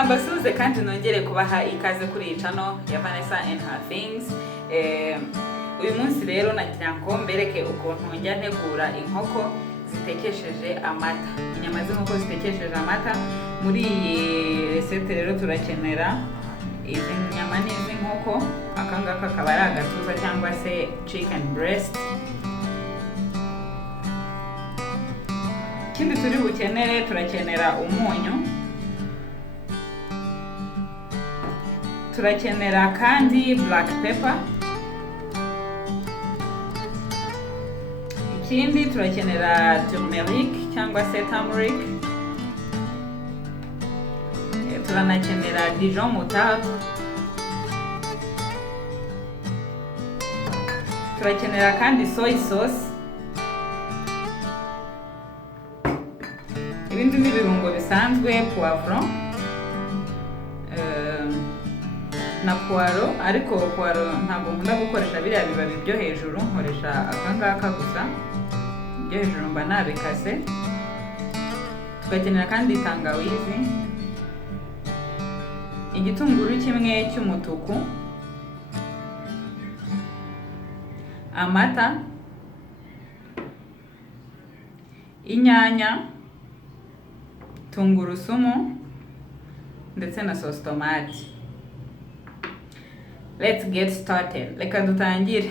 reka mbasuhuze kandi nongere kubaha ikaze kuri iyi channel ya Vanessa and her things. Uyu munsi rero nagira ngo mbereke ukuntu njya ntegura inkoko zitekesheje amata. Inyama z'inkoko zitekesheje amata. Muri iyi recette rero turakenera izi nyama n'inkoko, akangaka akaba ari agatuza cyangwa se chicken breast. Ikindi turi bukenere, turakenera umunyu, turakenera kandi black pepper, ikindi turakenera turmeric cyangwa se turmeric, turanakenera Dijon moutarde, turakenera kandi soy sauce. Ibindi ni ibirungo bisanzwe, poivron na poiro, ariko poiro ntabwo nkunda gukoresha biriya bibabi byo hejuru, nkoresha akangaka gusa, byo hejuru mba nabikase. Tugakenera kandi tangawizi, igitunguru kimwe cy'umutuku, amata, inyanya, tungurusumu ndetse na sauce tomate. Let's get started. Reka dutangire.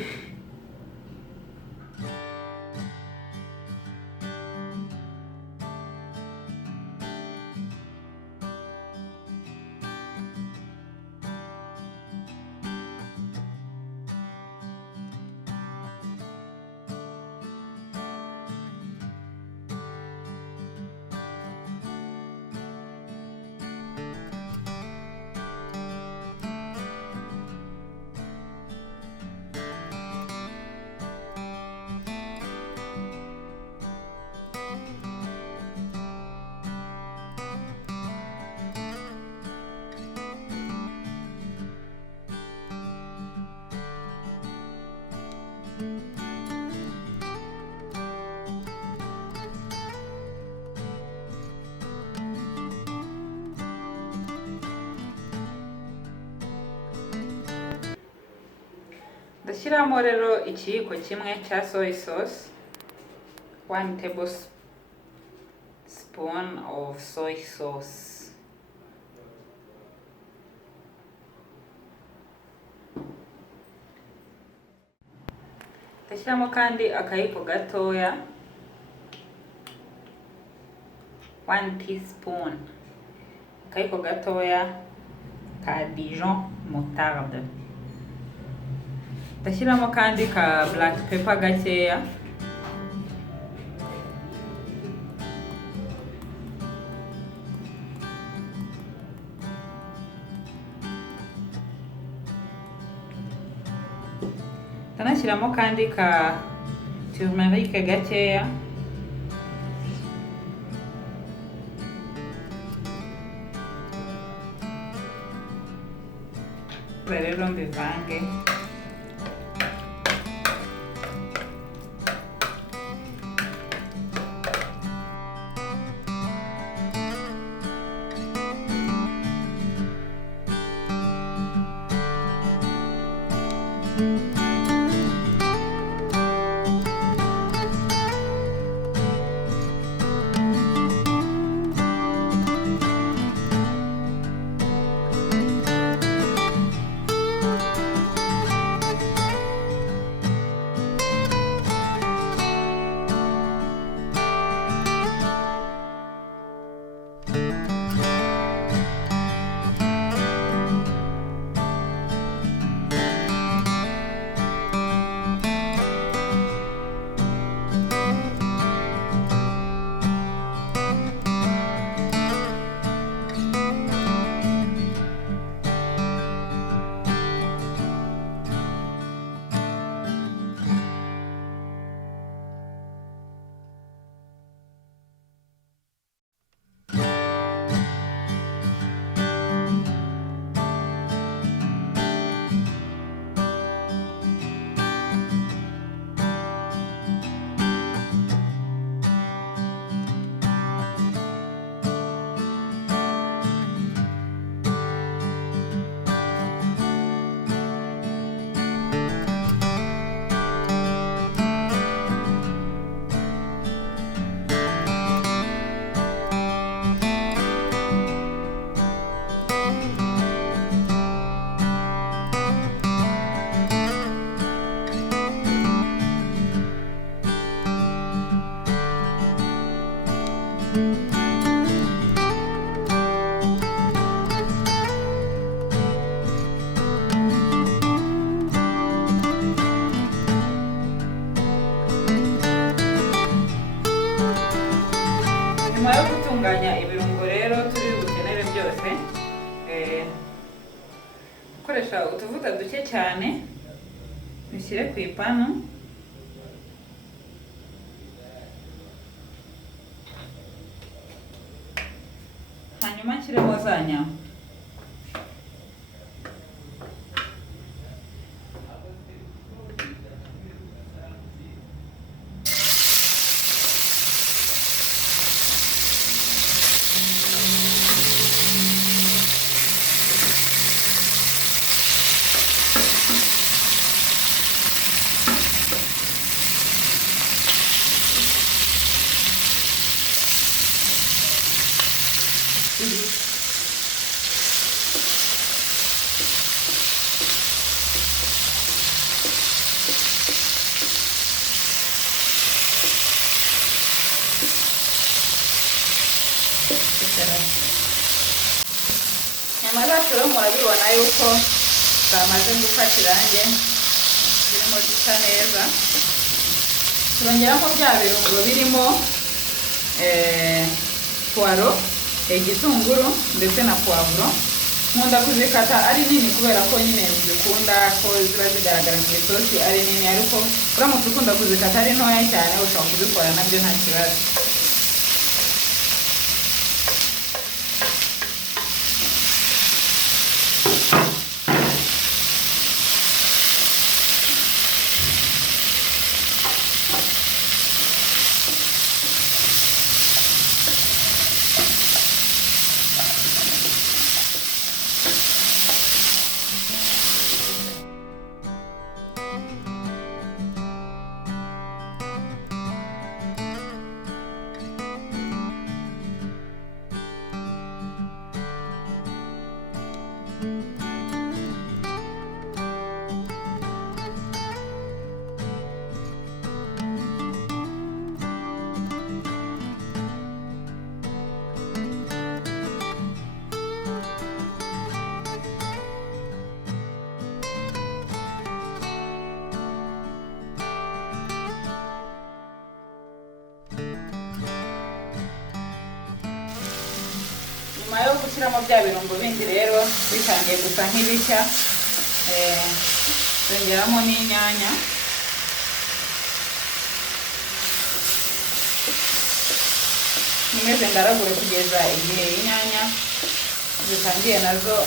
Ndashyiramo rero ikiyiko kimwe cya soy sauce, 1 tablespoon of soy sauce. Ndashyiramo kandi akayiko gatoya, 1 teaspoon, akayiko gatoya ka Dijon moutarde. Ndashyiramo kandi ka black pepper gakeya, ndanashyiramo kandi ka turmeric gakeya, rero mbivange. cyane bishyire ku ipanu. Hanyuma nshyiremo za nyama. Nyama zacu rero murabibona yuko zamaze gufata irangi, zirimo zisa neza. Turongeramo bya birungo birimo puwaro, igitunguru ndetse na puwavuro. Nkunda kuzikata ari nini kubera ko nyine zikunda ko ziba zigaragara mu isosi ari nini, ariko uramutse ukunda kuzikata ari ntoya cyane ushobora kubikora nabyo nta kibazo. Nyuma yo gushyiramo bya birungo bindi rero bitangiye gusa nk'ibishya, zongeramo n'inyanya. Nimeze ndaragure kugeza igihe inyanya zitangiye nazo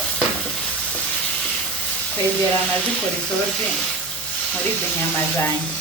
kwegerana zikora isosi muri izi nyama zanjye.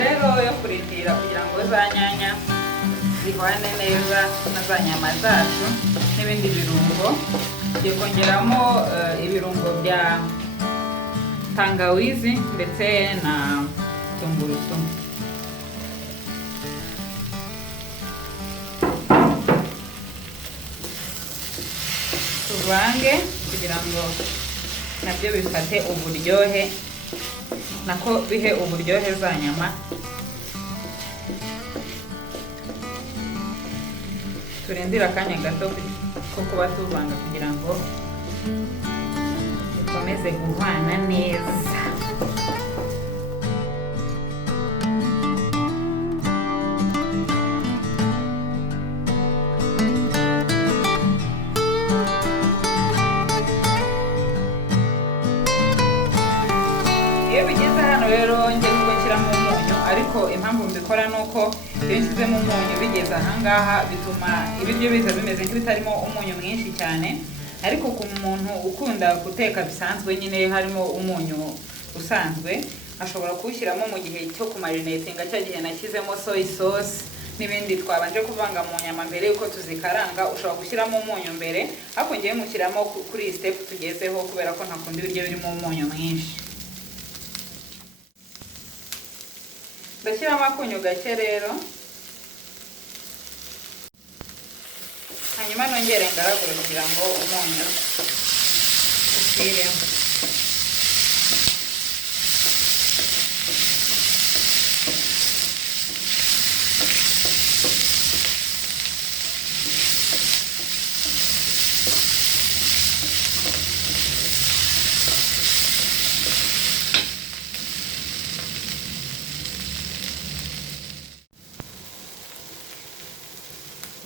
Rero yo kurindira kugira ngo za nyanya zihwane neza na za nyama zacu n'ibindi birungo, ngiye kongeramo ibirungo bya tangawizi ndetse na tungurusumu. Tuvange kugira ngo nabyo bifate uburyohe nako bihe uburyohe za nyama. Turindira akanya gato ko kuba tuvanga kugira ngo bikomeze guhwana neza. Iyo bigeze hano rero njye gushyiramo umunyu, ariko impamvu mbikora nuko iyo nshyizemo umunyu bigeze ahangaha bituma ibiryo biza bimeze nk'ibitarimo umunyu mwinshi cyane, ariko ku muntu ukunda guteka bisanzwe nyine harimo umunyu usanzwe ashobora kuwushyiramo mu gihe cyo kumarinatinga, cya gihe nashyizemo soy sauce n'ibindi twabanje kuvanga mu nyama mbere yuko tuzikaranga. Ushobora gushyiramo umunyu mbere, ariko ngiye mushyiramo kuri iyi step tugezeho kubera ko ntakunda ibiryo birimo umunyu mwinshi. Ndashyiramo akunyu gake rero, hanyuma nongere ngaragure kugira ngo umunyu usiremo.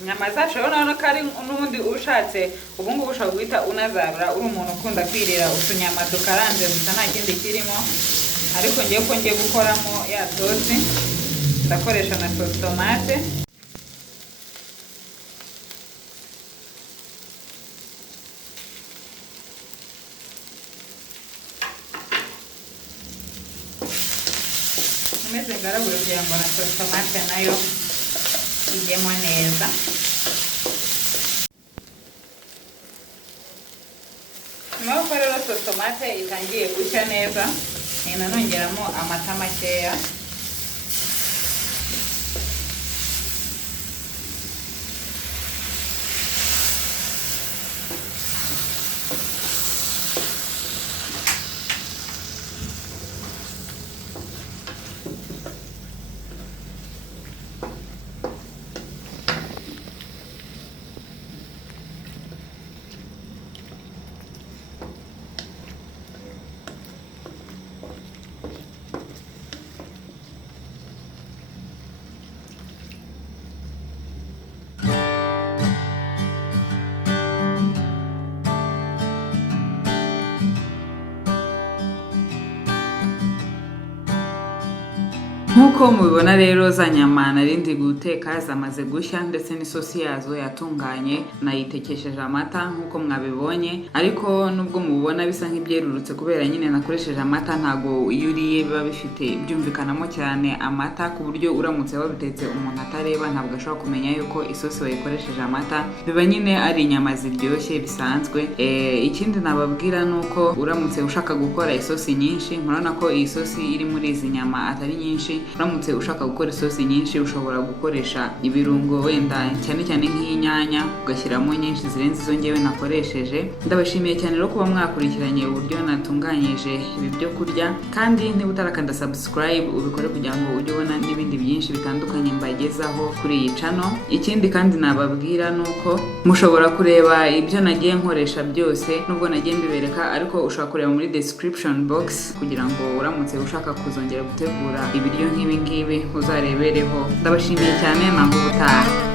Inyama zacu rero urabona ko ari n'ubundi ushatse ubu ngubu ushobora guhita unazarura uri umuntu ukunda kwirira utunyama dukaranze gusa nta kindi kirimo, ariko ngiye ko ngiye gukoramo ya sosi ndakoresha na sosi tomate. Nkomeze ngaragure kugira ngo na sosi tomate nayo ijyemo neza. Nyuma y'uko rero sosi tomate itangiye gushya neza, nanongeramo amata makeya. Nkuko mubibona rero za nyama narindi guteka zamaze gushya, ndetse n'isosi yazo yatunganye nayitekesheje amata nkuko mwabibonye, ariko nubwo mubona bisa nk'ibyerurutse kubera nyine nakoresheje amata, ntago iyo uriye biba bifite byumvikanamo cyane amata, ku buryo uramutse wabitetse umuntu atareba ntabwo ashobora kumenya yuko isosi wayikoresheje amata. Biba nyine ari inyama ziryoshye bisanzwe. Ikindi nababwira nuko uramutse ushaka gukora isosi nyinshi, murabona ko iyi sosi iri muri izi nyama atari nyinshi, uramutse ushaka gukora isosi nyinshi ushobora gukoresha ibirungo wenda cyane cyane nk'inyanya ugashyiramo nyinshi zirenze izo ngewe nakoresheje. Ndabashimiye cyane rero kuba mwakurikiranye uburyo natunganyije ibi byo kurya, kandi niba utarakanda subscribe ubikore kugira ngo ujye ubona n'ibindi byinshi bitandukanye mbagezaho kuri iyi channel. Ikindi kandi nababwira nuko mushobora kureba ibyo nagiye nkoresha byose, nubwo nagiye mbibereka, ariko ushobora kureba muri description box kugira ngo uramutse ushaka kuzongera gutegura ibiryo nk'ibi ngibi uzarebereho. Ndabashimiye cyane, naho ubutaha.